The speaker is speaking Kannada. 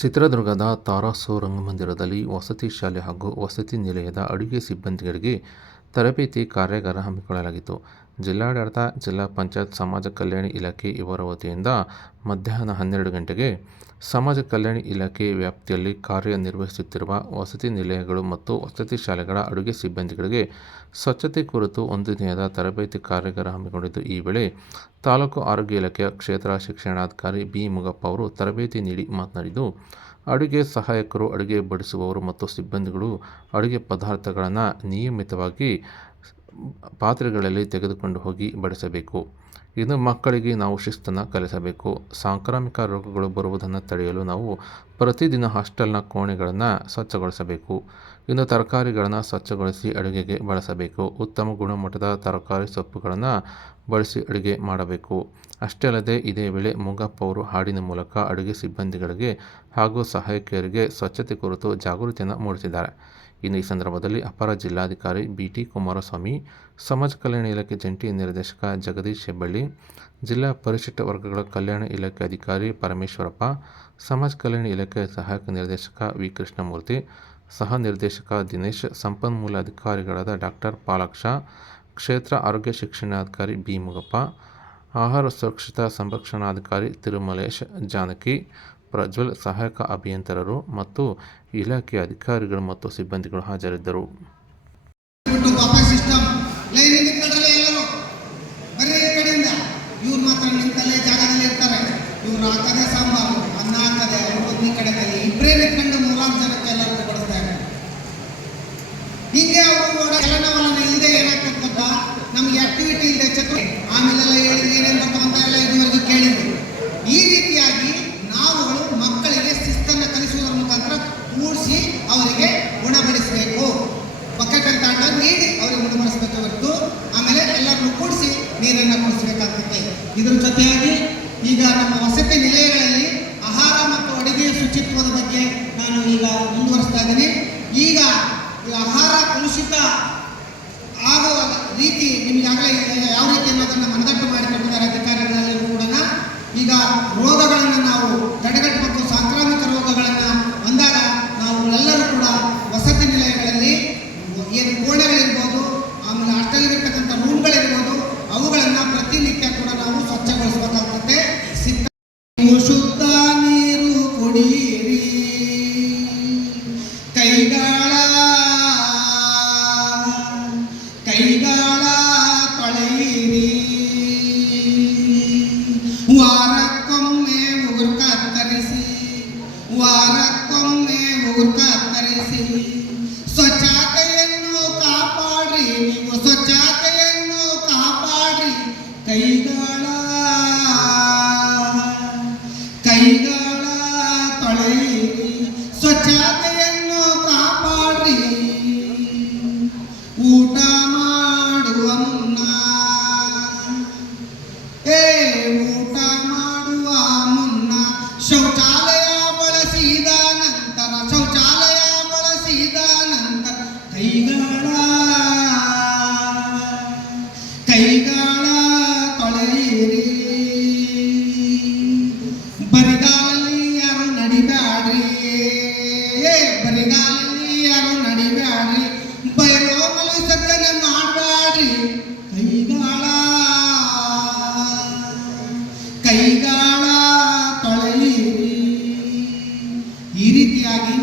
ಚಿತ್ರದುರ್ಗದ ತಾರಾಸು ರಂಗಮಂದಿರದಲ್ಲಿ ವಸತಿ ಶಾಲೆ ಹಾಗೂ ವಸತಿ ನಿಲಯದ ಅಡುಗೆ ಸಿಬ್ಬಂದಿಗಳಿಗೆ ತರಬೇತಿ ಕಾರ್ಯಾಗಾರ ಹಮ್ಮಿಕೊಳ್ಳಲಾಗಿತ್ತು. ಜಿಲ್ಲಾಡಳಿತ, ಜಿಲ್ಲಾ ಪಂಚಾಯತ್ ಸಮಾಜ ಕಲ್ಯಾಣ ಇಲಾಖೆ ಇವರ ವತಿಯಿಂದ ಮಧ್ಯಾಹ್ನ 12 ಗಂಟೆಗೆ ಸಮಾಜ ಕಲ್ಯಾಣ ಇಲಾಖೆ ವ್ಯಾಪ್ತಿಯಲ್ಲಿ ಕಾರ್ಯನಿರ್ವಹಿಸುತ್ತಿರುವ ವಸತಿ ನಿಲಯಗಳು ಮತ್ತು ವಸತಿ ಶಾಲೆಗಳ ಅಡುಗೆ ಸಿಬ್ಬಂದಿಗಳಿಗೆ ಸ್ವಚ್ಛತೆ ಕುರಿತು 1 ದಿನದ ತರಬೇತಿ ಕಾರ್ಯಾಗಾರ ಹಮ್ಮಿಕೊಂಡಿದ್ದು, ಈ ವೇಳೆ ತಾಲೂಕು ಆರೋಗ್ಯ ಇಲಾಖೆಯ ಕ್ಷೇತ್ರ ಶಿಕ್ಷಣಾಧಿಕಾರಿ ಬಿ. ಮುಗಪ್ಪ ಅವರು ತರಬೇತಿ ನೀಡಿ ಮಾತನಾಡಿದ್ದು, ಅಡುಗೆ ಸಹಾಯಕರು, ಅಡುಗೆ ಬಡಿಸುವವರು ಮತ್ತು ಸಿಬ್ಬಂದಿಗಳು ಅಡುಗೆ ಪದಾರ್ಥಗಳನ್ನು ನಿಯಮಿತವಾಗಿ ಪಾತ್ರೆಗಳಲ್ಲಿ ತೆಗೆದುಕೊಂಡು ಹೋಗಿ ಬಡಿಸಬೇಕು. ಇನ್ನು ಮಕ್ಕಳಿಗೆ ನಾವು ಶಿಸ್ತನ್ನು ಕಲಿಸಬೇಕು. ಸಾಂಕ್ರಾಮಿಕ ರೋಗಗಳು ಬರುವುದನ್ನು ತಡೆಯಲು ನಾವು ಪ್ರತಿದಿನ ಹಾಸ್ಟೆಲ್ನ ಕೋಣೆಗಳನ್ನು ಸ್ವಚ್ಛಗೊಳಿಸಬೇಕು. ಇನ್ನು ತರಕಾರಿಗಳನ್ನು ಸ್ವಚ್ಛಗೊಳಿಸಿ ಅಡುಗೆಗೆ ಬಳಸಬೇಕು. ಉತ್ತಮ ಗುಣಮಟ್ಟದ ತರಕಾರಿ, ಸೊಪ್ಪುಗಳನ್ನು ಬಳಸಿ ಅಡುಗೆ ಮಾಡಬೇಕು. ಅಷ್ಟೇ ಅಲ್ಲದೆ ಇದೇ ವೇಳೆ ಮುಗಪ್ಪ ಅವರು ಹಾಡಿನ ಮೂಲಕ ಅಡುಗೆ ಸಿಬ್ಬಂದಿಗಳಿಗೆ ಹಾಗೂ ಸಹಾಯಕಿಯರಿಗೆ ಸ್ವಚ್ಛತೆ ಕುರಿತು ಜಾಗೃತಿಯನ್ನು ಮೂಡಿಸಿದ್ದಾರೆ. ಇನ್ನು ಈ ಸಂದರ್ಭದಲ್ಲಿ ಅಪರ ಜಿಲ್ಲಾಧಿಕಾರಿ ಬಿ.ಟಿ. ಕುಮಾರಸ್ವಾಮಿ, ಸಮಾಜ ಕಲ್ಯಾಣ ಇಲಾಖೆ ಜಂಟಿ ನಿರ್ದೇಶಕ ಜಗದೀಶ್ ಹೆಬ್ಬಳ್ಳಿ, ಜಿಲ್ಲಾ ಪರಿಶಿಷ್ಟ ವರ್ಗಗಳ ಕಲ್ಯಾಣ ಇಲಾಖೆ ಅಧಿಕಾರಿ ಪರಮೇಶ್ವರಪ್ಪ, ಸಮಾಜ ಕಲ್ಯಾಣ ಇಲಾಖೆ ಸಹಾಯಕ ನಿರ್ದೇಶಕ ವಿ. ಕೃಷ್ಣಮೂರ್ತಿ, ಸಹ ನಿರ್ದೇಶಕ ದಿನೇಶ್, ಸಂಪನ್ಮೂಲ ಅಧಿಕಾರಿಗಳಾದ ಡಾಕ್ಟರ್ ಪಾಲಾಕ್ಷ, ಕ್ಷೇತ್ರ ಆರೋಗ್ಯ ಶಿಕ್ಷಣಾಧಿಕಾರಿ ಬಿ. ಮುಗಪ್ಪ, ಆಹಾರ ಸುರಕ್ಷತಾ ಸಂರಕ್ಷಣಾಧಿಕಾರಿ ತಿರುಮಲೇಶ್, ಜಾನಕಿ, ಪ್ರಜ್ವಲ್, ಸಹಾಯಕ ಅಭಿಯಂತರರು ಮತ್ತು ಇಲಾಖೆಯ ಅಧಿಕಾರಿಗಳು ಮತ್ತು ಸಿಬ್ಬಂದಿಗಳು ಹಾಜರಿದ್ದರು. ಹೀಗೆ ಅವರು ಚಲನವಲನ ಇಲ್ಲದೆ ಏನಾಗ್ತದೆ ಗೊತ್ತಾ, ನಮಗೆ ಆಕ್ಟಿವಿಟಿ ಇಲ್ಲದೆ ಚಟುವಟಿಕೆ ಆಮೇಲೆಲ್ಲ ಹೇಳಿದ್ರೆ ಏನೇನು ಬರ್ತಾವಂತ ಎಲ್ಲ ಇದುವರೆಗೂ ಕೇಳಿದ್ರು. ಈ ರೀತಿಯಾಗಿ ನಾವುಗಳು ಮಕ್ಕಳಿಗೆ ಶಿಸ್ತನ್ನು ಕಲಿಸುವುದರ ಮುಖಾಂತರ ಕೂಡಿಸಿ ಅವರಿಗೆ ಗುಣಪಡಿಸಬೇಕು. ಬಕೆಟ್ ಅಂತ ನೀಡಿ ಅವರಿಗೆ ಗುಣಪಡಿಸಬೇಕು ಹೊರತು ಆಮೇಲೆ ಎಲ್ಲರನ್ನು ಕೂಡಿಸಿ ನೀರನ್ನು ಕುಡಿಸಬೇಕಾಗ್ತದೆ. ಇದರ ಜೊತೆಯಾಗಿ ಈಗ ನಮ್ಮ ವಸತಿ ನಿಲಯಗಳಲ್ಲಿ ಆಹಾರ ಮತ್ತು ಅಡುಗೆ ಶುಚಿತ್ವದ ಬಗ್ಗೆ ನಾನು ಈಗ ಮುಂದುವರಿಸ್ತಾ ಇದ್ದೀನಿ. ಈಗ ಆಹಾರ ಕಲುಷಿತ ಆಗುವ ರೀತಿ ನಿಮಗಾಗಲೇ ಯಾವ ರೀತಿ ಅನ್ನೋದನ್ನು ಮನದಟ್ಟು ಮಾಡಿಕೊಟ್ಟಿದ್ದಾರೆ ಅಧಿಕಾರಿಗಳಲ್ಲೂ ಕೂಡ. ಈಗ ರೋಗಗಳನ್ನು ನಾವು ತಡೆಗಟ್ಟಬೇಕು. ಸಾಂಕ್ರಾಮಿಕ ರೋಗಗಳನ್ನು ಬಂದಾಗ ನಾವು ಎಲ್ಲರೂ ಕೂಡ ವಸತಿ ನಿಲಯಗಳಲ್ಲಿ ಏನು ಕೋಣೆಗಳಿರ್ಬೋದು, ಆಮೇಲೆ ಹಾಸ್ಟೆಲ್ಗಿರ್ತಕ್ಕಂಥ ರೂಮ್ಗಳಿರ್ಬೋದು, ಅವುಗಳನ್ನು ಪ್ರತಿನಿತ್ಯ ಕೂಡ ನಾವು ಸ್ವಚ್ಛಗೊಳಿಸಬೇಕಾಗುತ್ತೆ. ಶುದ್ಧ ನೀರು ಕುಡಿಯಿರಿ, ಕೈಗಾಳ ತೊಳೆಯಿರಿ, ವಾರಕ್ಕೊಮ್ಮೆ ಉಗುರು ಕತ್ತರಿಸಿ ಸ್ವಚ್ಛತೆಯನ್ನು ಕಾಪಾಡ್ರಿ. ನೀವು ಸ್ವಚ್ಛತೆಯನ್ನು ಕಾಪಾಡ್ರಿ. ಕೈಗಾಳ ತೊಳೆಯಿರಿ, ಸ್ವಚ್ಛತೆಯನ್ನು ಕಾಪಾಡ್ರಿ. ಊಟ ಮಾಡುವ ಮುನ್ನ ಶೌಚಾಲಯ ಬಳಸಿದ ನಂತರ ಕೈಗಾಳ ತೊಳೆಯಿರಿ. ಬರಿಗಾಲಲ್ಲಿ ಯಾರು ನಡಿಬ್ಯಾಡ್ರಿ, ಬಯಲೋ ಮಲಸಕ್ಕನ ಮಾಡಬ್ಯಾಡ್ರಿ. ಕೈಗಾಳ ತೊಳೆಯಿರಿ. ಈ ರೀತಿಯಾಗಿ